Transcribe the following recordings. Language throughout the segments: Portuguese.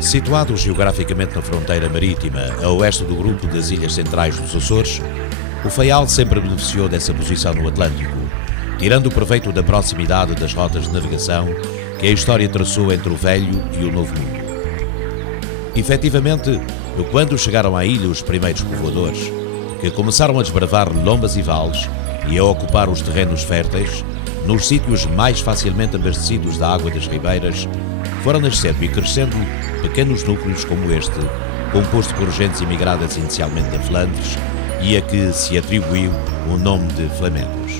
Situado geograficamente na fronteira marítima, a oeste do grupo das Ilhas Centrais dos Açores, o Faial sempre beneficiou dessa posição no Atlântico, tirando proveito da proximidade das rotas de navegação que a história traçou entre o Velho e o Novo Mundo. Efetivamente, quando chegaram à ilha os primeiros povoadores, que começaram a desbravar lombas e vales e a ocupar os terrenos férteis, nos sítios mais facilmente abastecidos da água das ribeiras, foram nascendo e crescendo pequenos núcleos como este, composto por gentes imigradas inicialmente da Flandres e a que se atribuiu o nome de flamencos.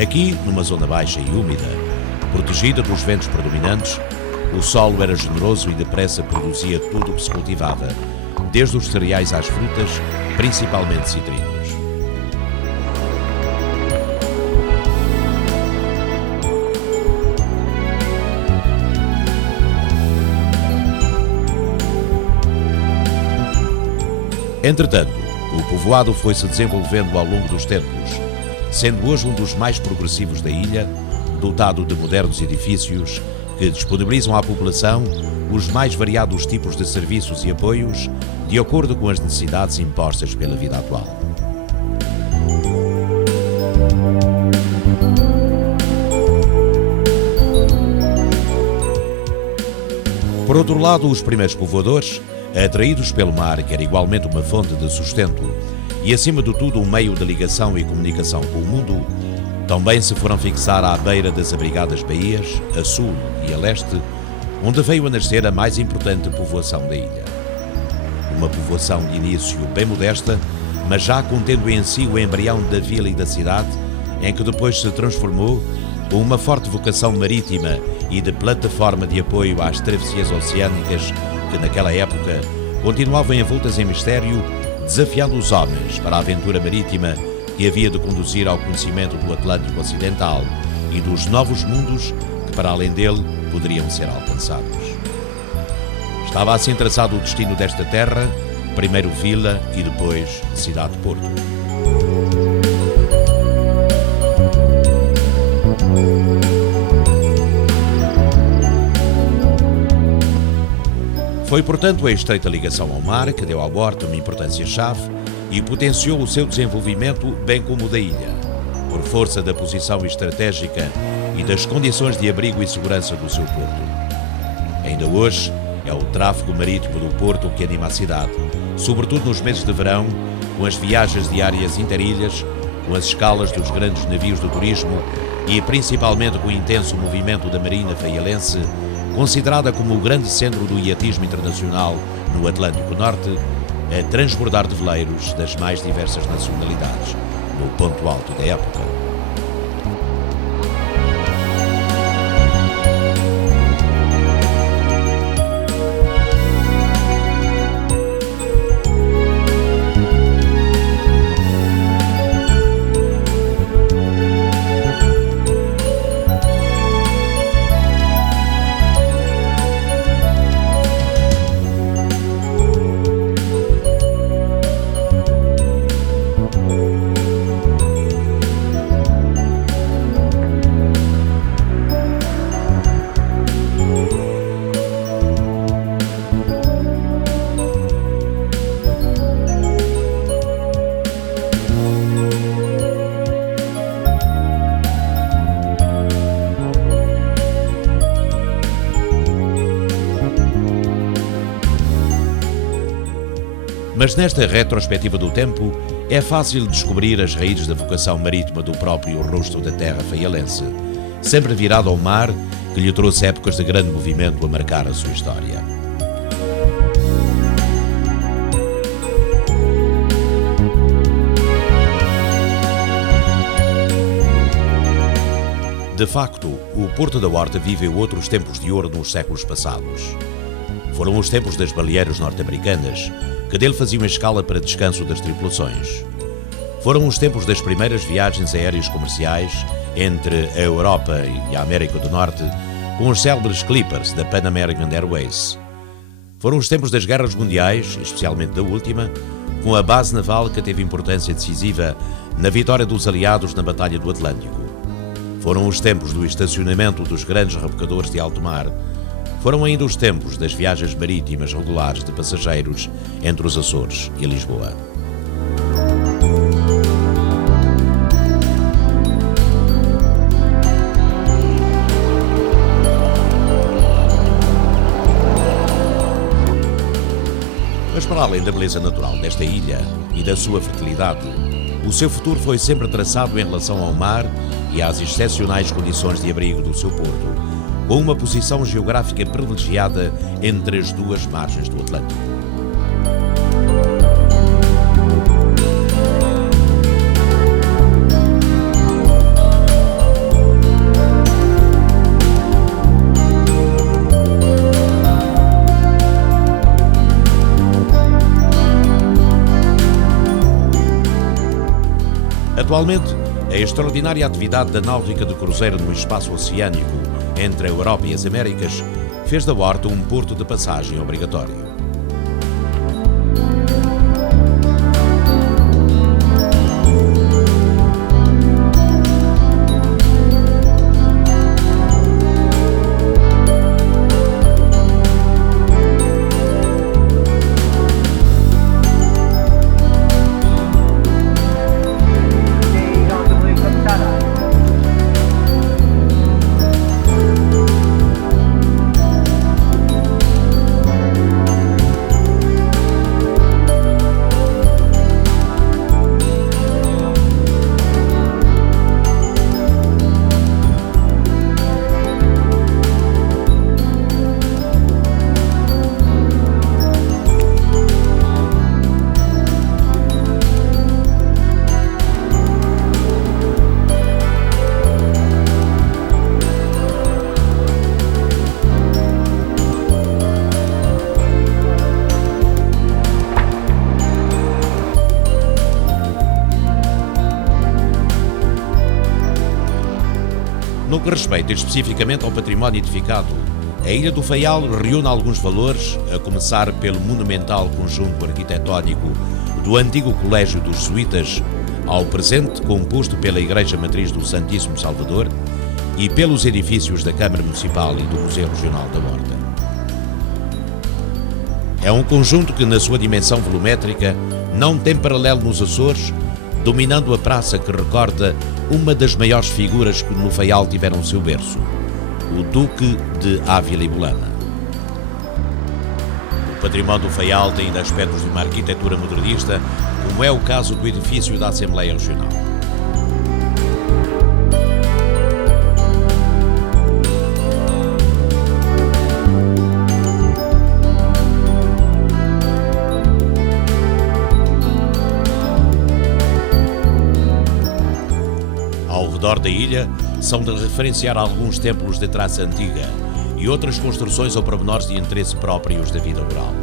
Aqui, numa zona baixa e úmida, protegida dos ventos predominantes, o solo era generoso e depressa produzia tudo o que se cultivava, desde os cereais às frutas, principalmente citrinos. Entretanto, o povoado foi-se desenvolvendo ao longo dos tempos, sendo hoje um dos mais progressivos da ilha, dotado de modernos edifícios que disponibilizam à população os mais variados tipos de serviços e apoios de acordo com as necessidades impostas pela vida atual. Por outro lado, os primeiros povoadores, atraídos pelo mar, que era igualmente uma fonte de sustento e, acima de tudo, um meio de ligação e comunicação com o mundo, também se foram fixar à beira das abrigadas baías, a sul e a leste, onde veio a nascer a mais importante povoação da ilha. Uma povoação de início bem modesta, mas já contendo em si o embrião da vila e da cidade, em que depois se transformou com uma forte vocação marítima e de plataforma de apoio às travessias oceânicas que naquela época continuavam envoltas em mistério, desafiando os homens para a aventura marítima que havia de conduzir ao conhecimento do Atlântico Ocidental e dos novos mundos que, para além dele, poderiam ser alcançados. Estava assim traçado o destino desta terra, primeiro vila e depois cidade-porto. Foi, portanto, a estreita ligação ao mar que deu ao Borte uma importância-chave e potenciou o seu desenvolvimento, bem como o da ilha, por força da posição estratégica e das condições de abrigo e segurança do seu porto. Ainda hoje, é o tráfego marítimo do porto que anima a cidade, sobretudo nos meses de verão, com as viagens diárias interilhas, com as escalas dos grandes navios do turismo e principalmente com o intenso movimento da Marina Faialense, considerada como o grande centro do iatismo internacional no Atlântico Norte, a transbordar de veleiros das mais diversas nacionalidades, no ponto alto da época. Mas nesta retrospectiva do tempo, é fácil descobrir as raízes da vocação marítima do próprio rosto da terra faialense, sempre virado ao mar, que lhe trouxe épocas de grande movimento a marcar a sua história. De facto, o Porto da Horta viveu outros tempos de ouro nos séculos passados. Foram os tempos das baleeiras norte-americanas, que dele faziam escala para descanso das tripulações. Foram os tempos das primeiras viagens aéreas comerciais entre a Europa e a América do Norte, com os célebres Clippers da Pan American Airways. Foram os tempos das guerras mundiais, especialmente da última, com a base naval que teve importância decisiva na vitória dos aliados na Batalha do Atlântico. Foram os tempos do estacionamento dos grandes rebocadores de alto mar, foram ainda os tempos das viagens marítimas regulares de passageiros entre os Açores e Lisboa. Mas para além da beleza natural desta ilha e da sua fertilidade, o seu futuro foi sempre traçado em relação ao mar e às excepcionais condições de abrigo do seu porto, com uma posição geográfica privilegiada entre as duas margens do Atlântico. Atualmente, a extraordinária atividade da náutica de cruzeiro no espaço oceânico entre a Europa e as Américas fez da Horta um porto de passagem obrigatório. No que respeita especificamente ao património edificado, a Ilha do Faial reúne alguns valores, a começar pelo monumental conjunto arquitetónico do antigo Colégio dos Jesuítas, ao presente composto pela Igreja Matriz do Santíssimo Salvador e pelos edifícios da Câmara Municipal e do Museu Regional da Horta. É um conjunto que, na sua dimensão volumétrica, não tem paralelo nos Açores, dominando a praça que recorda uma das maiores figuras que no Faial tiveram seu berço, o Duque de Ávila e Bolama. O património do Faial tem ainda aspectos de uma arquitetura modernista, como é o caso do edifício da Assembleia Regional. Ao redor da ilha são de referenciar alguns templos de traça antiga e outras construções ou pormenores de interesse próprios da vida rural.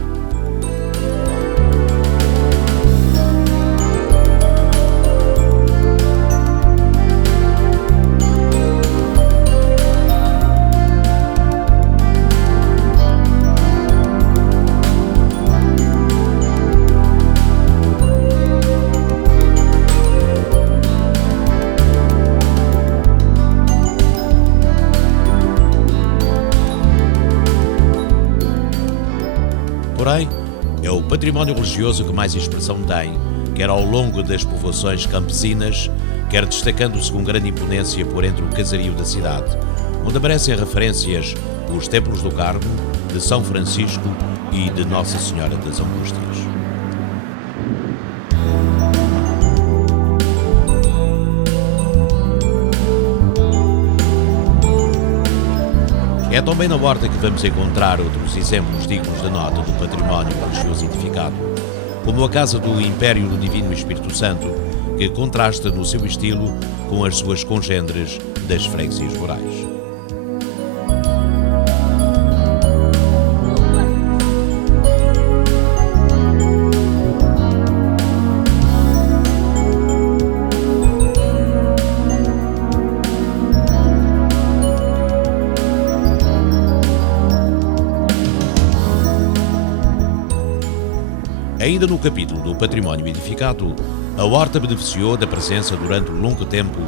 Porém, é o património religioso que mais expressão tem, quer ao longo das povoações campesinas, quer destacando-se com grande imponência por entre o casario da cidade, onde aparecem referências os Templos do Carmo, de São Francisco e de Nossa Senhora das Angústias. É também na Horta que vamos encontrar outros exemplos dignos de nota do património religioso edificado, como a Casa do Império do Divino Espírito Santo, que contrasta no seu estilo com as suas congêneres das freguesias rurais. Ainda no capítulo do património edificado, a Horta beneficiou da presença durante um longo tempo,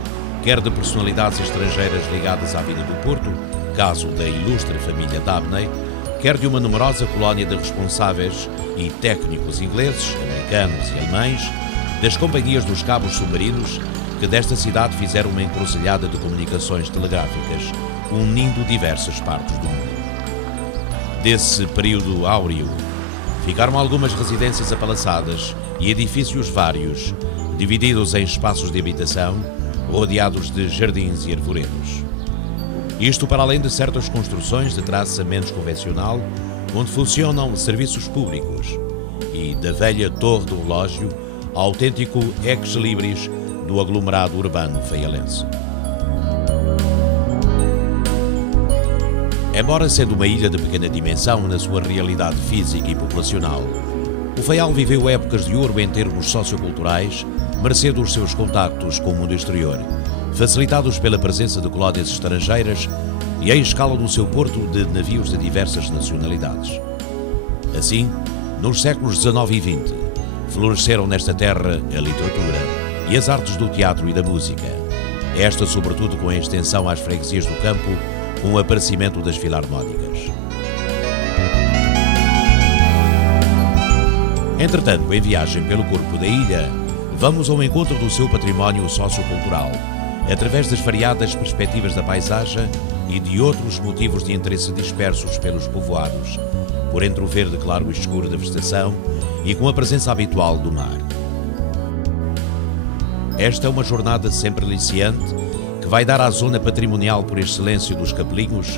quer de personalidades estrangeiras ligadas à vida do Porto, caso da ilustre família Dabney, quer de uma numerosa colónia de responsáveis e técnicos ingleses, americanos e alemães, das companhias dos cabos submarinos que desta cidade fizeram uma encruzilhada de comunicações telegráficas, unindo diversas partes do mundo. Desse período áureo, ficaram algumas residências apalaçadas e edifícios vários, divididos em espaços de habitação, rodeados de jardins e arvoredos. Isto para além de certas construções de traça menos convencional, onde funcionam serviços públicos, e da velha Torre do Relógio, autêntico ex-libris do aglomerado urbano faialense. Embora sendo uma ilha de pequena dimensão na sua realidade física e populacional, o Faial viveu épocas de ouro em termos socioculturais, mercê dos seus contactos com o mundo exterior, facilitados pela presença de colónias estrangeiras e a escala do seu porto de navios de diversas nacionalidades. Assim, nos séculos XIX e XX, floresceram nesta terra a literatura e as artes do teatro e da música, esta sobretudo com a extensão às freguesias do campo, com o aparecimento das filarmónicas. Entretanto, em viagem pelo corpo da ilha, vamos ao encontro do seu património sociocultural, através das variadas perspectivas da paisagem e de outros motivos de interesse dispersos pelos povoados, por entre o verde claro e escuro da vegetação e com a presença habitual do mar. Esta é uma jornada sempre aliciante que vai dar à zona patrimonial por excelência dos Capelinhos,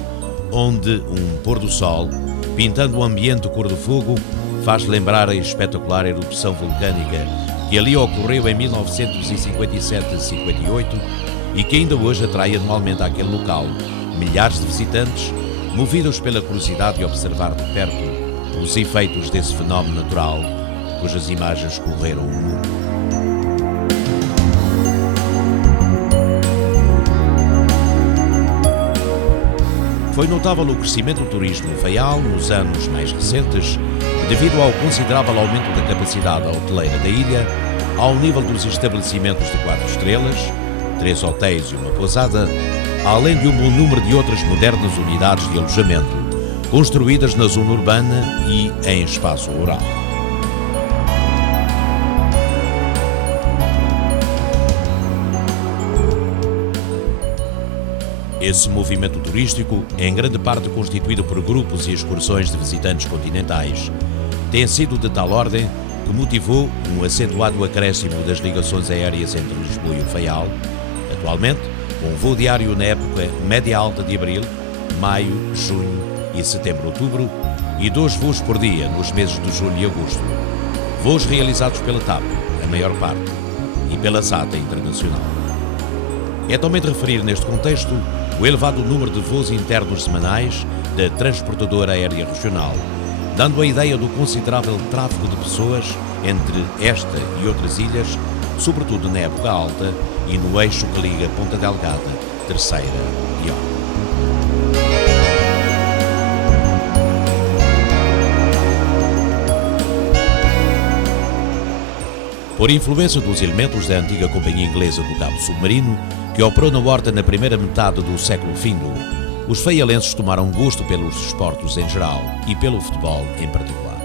onde um pôr-do-sol, pintando o ambiente de cor de fogo, faz lembrar a espetacular erupção vulcânica que ali ocorreu em 1957-58 e que ainda hoje atrai anualmente àquele local milhares de visitantes, movidos pela curiosidade de observar de perto os efeitos desse fenómeno natural, cujas imagens correram o mundo. Foi notável o crescimento do turismo no Faial nos anos mais recentes, devido ao considerável aumento da capacidade hoteleira da ilha, ao nível dos estabelecimentos de 4 estrelas, 3 hotéis e uma pousada, além de um bom número de outras modernas unidades de alojamento, construídas na zona urbana e em espaço rural. Esse movimento turístico, em grande parte constituído por grupos e excursões de visitantes continentais, tem sido de tal ordem que motivou um acentuado acréscimo das ligações aéreas entre Lisboa e o Faial, atualmente com um voo diário na época média-alta de abril, maio, junho e setembro-outubro e 2 voos por dia nos meses de julho e agosto, voos realizados pela TAP, a maior parte, e pela SATA Internacional. É também de referir neste contexto o elevado número de voos internos semanais da transportadora aérea regional, dando a ideia do considerável tráfego de pessoas entre esta e outras ilhas, sobretudo na época alta e no eixo que liga Ponta Delgada, Terceira e Horta. Por influência dos elementos da antiga Companhia Inglesa do Cabo Submarino, que operou na Horta na primeira metade do século findo, os faialenses tomaram gosto pelos desportos em geral e pelo futebol em particular.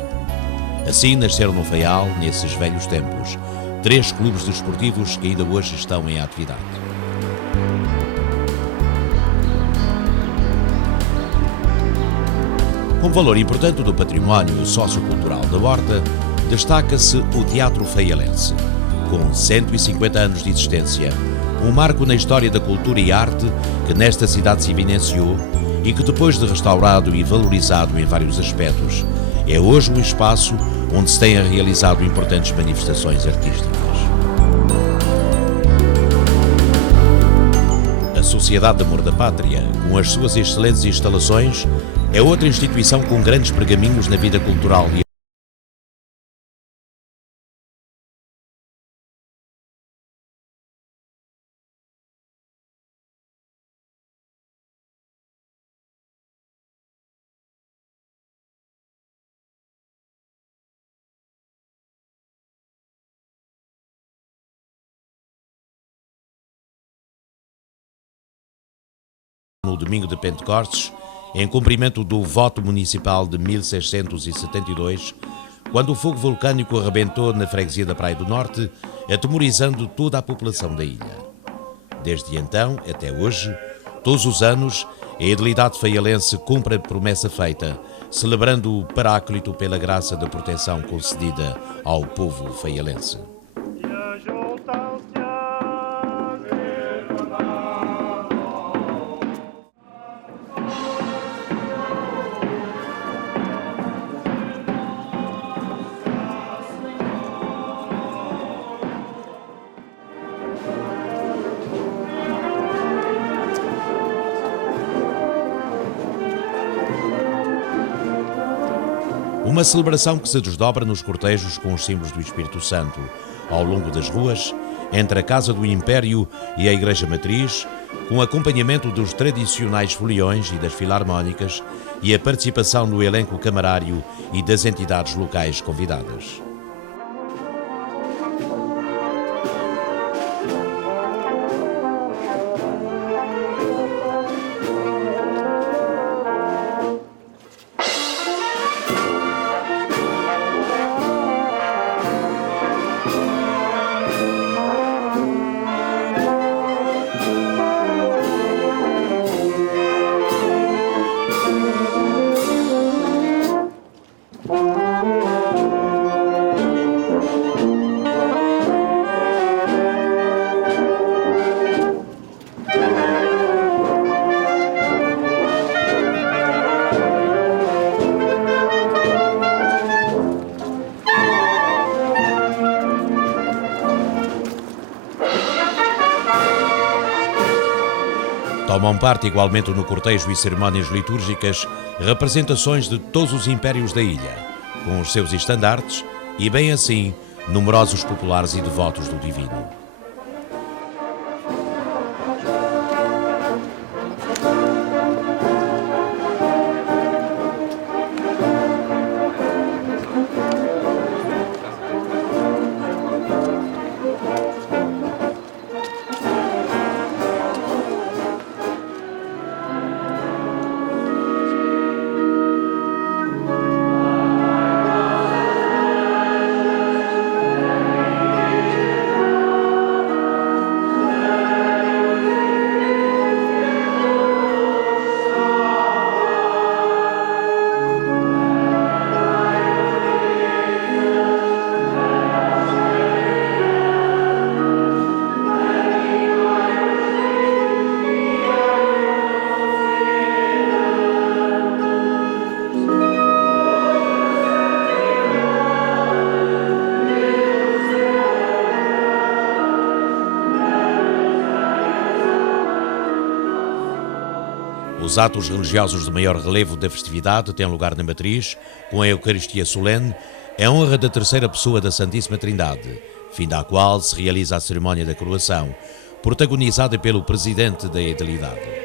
Assim nasceram no Faial, nesses velhos tempos, 3 clubes desportivos que ainda hoje estão em atividade. Como valor importante do património sociocultural da Horta, destaca-se o Teatro Faialense, com 150 anos de existência, um marco na história da cultura e arte que nesta cidade se evidenciou e que, depois de restaurado e valorizado em vários aspectos, é hoje um espaço onde se têm realizado importantes manifestações artísticas. A Sociedade de Amor da Pátria, com as suas excelentes instalações, é outra instituição com grandes pergaminhos na vida cultural e no domingo de Pentecostes, em cumprimento do voto municipal de 1672, quando o fogo vulcânico arrebentou na freguesia da Praia do Norte, atemorizando toda a população da ilha. Desde então, até hoje, todos os anos, a Edilidade Faialense cumpre a promessa feita, celebrando o Paráclito pela graça da proteção concedida ao povo faialense. Uma celebração que se desdobra nos cortejos com os símbolos do Espírito Santo, ao longo das ruas, entre a Casa do Império e a Igreja Matriz, com acompanhamento dos tradicionais foliões e das filarmónicas e a participação no elenco camarário e das entidades locais convidadas. Tomam parte igualmente no cortejo e cerimónias litúrgicas representações de todos os impérios da ilha, com os seus estandartes e, bem assim, numerosos populares e devotos do Divino. Os atos religiosos de maior relevo da festividade têm lugar na Matriz, com a Eucaristia solene, em honra da terceira pessoa da Santíssima Trindade, fim da qual se realiza a cerimónia da coroação, protagonizada pelo presidente da Edilidade.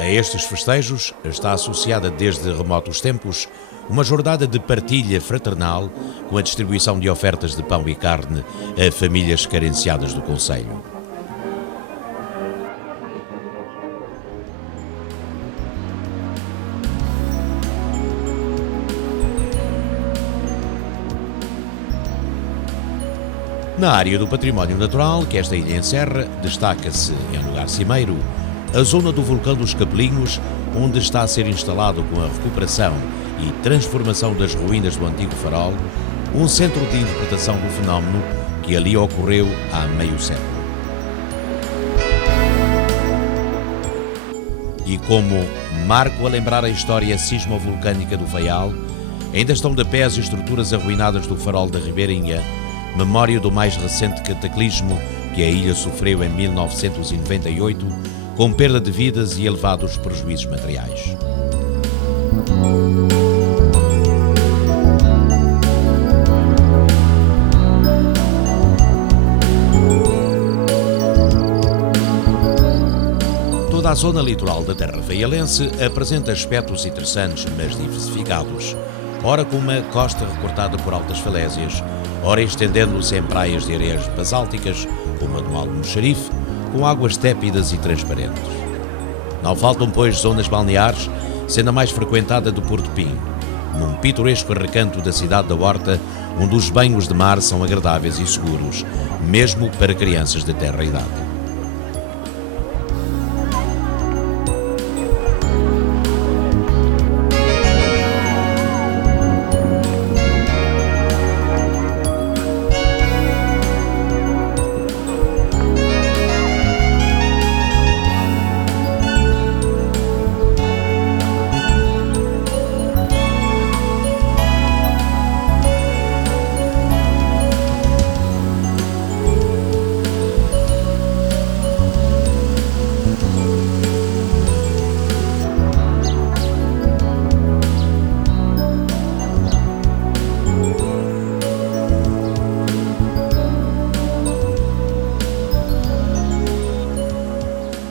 A estes festejos está associada desde remotos tempos uma jornada de partilha fraternal com a distribuição de ofertas de pão e carne a famílias carenciadas do concelho. Na área do património natural que esta ilha encerra, destaca-se, em lugar cimeiro, a zona do vulcão dos Capelinhos, onde está a ser instalado, com a recuperação e transformação das ruínas do antigo farol, um centro de interpretação do fenómeno que ali ocorreu há meio século. E como marco a lembrar a história sismovolcânica do Faial, ainda estão de pé as estruturas arruinadas do farol da Ribeirinha, memória do mais recente cataclismo que a ilha sofreu em 1998, com perda de vidas e elevados prejuízos materiais. Toda a zona litoral da terra faialense apresenta aspectos interessantes, mas diversificados, ora com uma costa recortada por altas falésias, ora estendendo-se em praias de areias basálticas, como a do Almoxarife, com águas tépidas e transparentes. Não faltam, pois, zonas balneares, sendo a mais frequentada do Porto Pim, num pitoresco recanto da cidade da Horta, onde os banhos de mar são agradáveis e seguros, mesmo para crianças de tenra idade.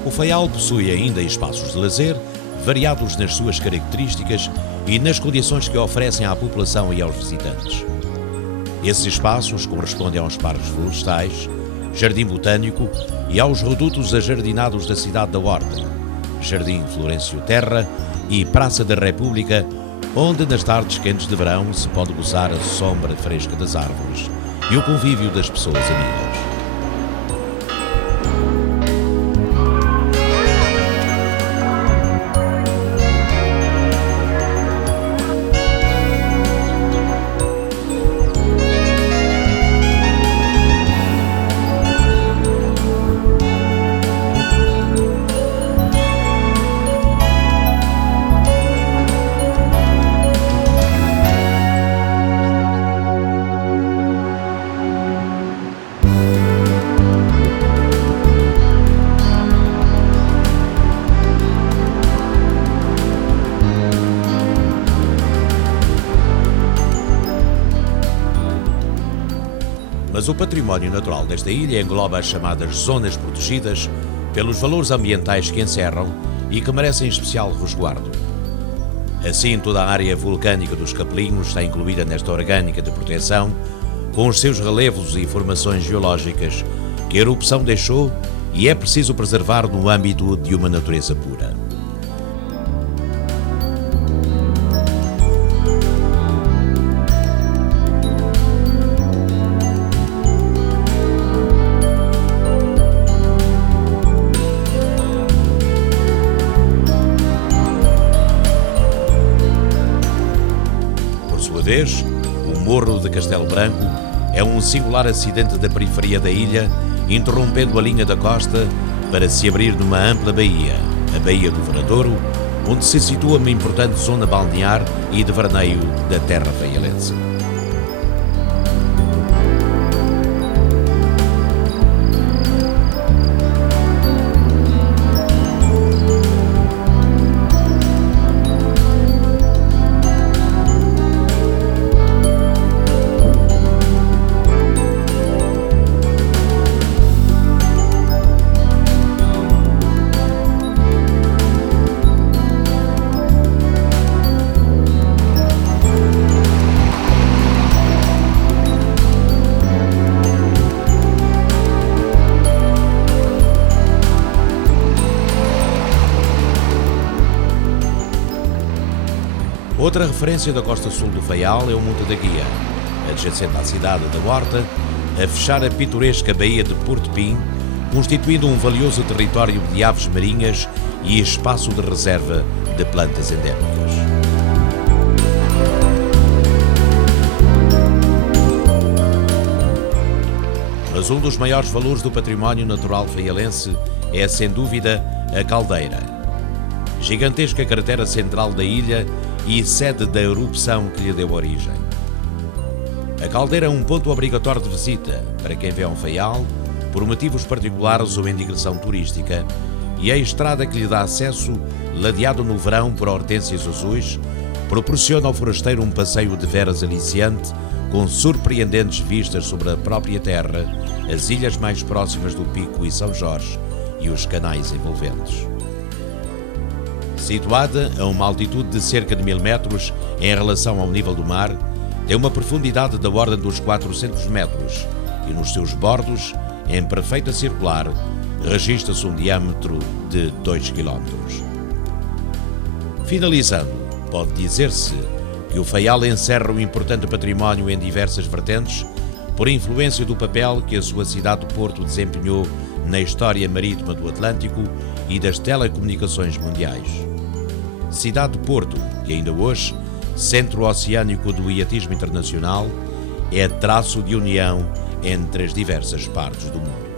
O Faial possui ainda espaços de lazer, variados nas suas características e nas condições que oferecem à população e aos visitantes. Esses espaços correspondem aos parques florestais, jardim botânico e aos redutos ajardinados da cidade da Horta, Jardim Florencio Terra e Praça da República, onde nas tardes quentes de verão se pode gozar a sombra fresca das árvores e o convívio das pessoas amigas. Mas o património natural desta ilha engloba as chamadas zonas protegidas pelos valores ambientais que encerram e que merecem especial resguardo. Assim, toda a área vulcânica dos Capelinhos está incluída nesta orgânica de proteção, com os seus relevos e formações geológicas que a erupção deixou e é preciso preservar no âmbito de uma natureza pura. O Morro de Castelo Branco é um singular acidente da periferia da ilha, interrompendo a linha da costa para se abrir numa ampla baía, a Baía do Varadouro, onde se situa uma importante zona balnear e de veraneio da terra faialense. Outra referência da costa sul do Faial é o Monte da Guia, adjacente à cidade da Horta, a fechar a pitoresca baía de Porto Pim, constituindo um valioso território de aves marinhas e espaço de reserva de plantas endémicas. Mas um dos maiores valores do património natural faialense é, sem dúvida, a Caldeira, gigantesca cratera central da ilha e sede da erupção que lhe deu origem. A Caldeira é um ponto obrigatório de visita para quem vem ao Faial por motivos particulares ou em digressão turística, e a estrada que lhe dá acesso, ladeado no verão por hortênsias azuis, proporciona ao forasteiro um passeio de veras aliciante, com surpreendentes vistas sobre a própria terra, as ilhas mais próximas do Pico e São Jorge e os canais envolventes. Situada a uma altitude de cerca de 1000 metros em relação ao nível do mar, tem uma profundidade da ordem dos 400 metros e nos seus bordos, em perfeita circular, registra-se um diâmetro de 2 km. Finalizando, pode dizer-se que o Faial encerra um importante património em diversas vertentes, por influência do papel que a sua cidade de Porto desempenhou na história marítima do Atlântico e das telecomunicações mundiais. Cidade de Porto, que ainda hoje, centro oceânico do iatismo internacional, é traço de união entre as diversas partes do mundo.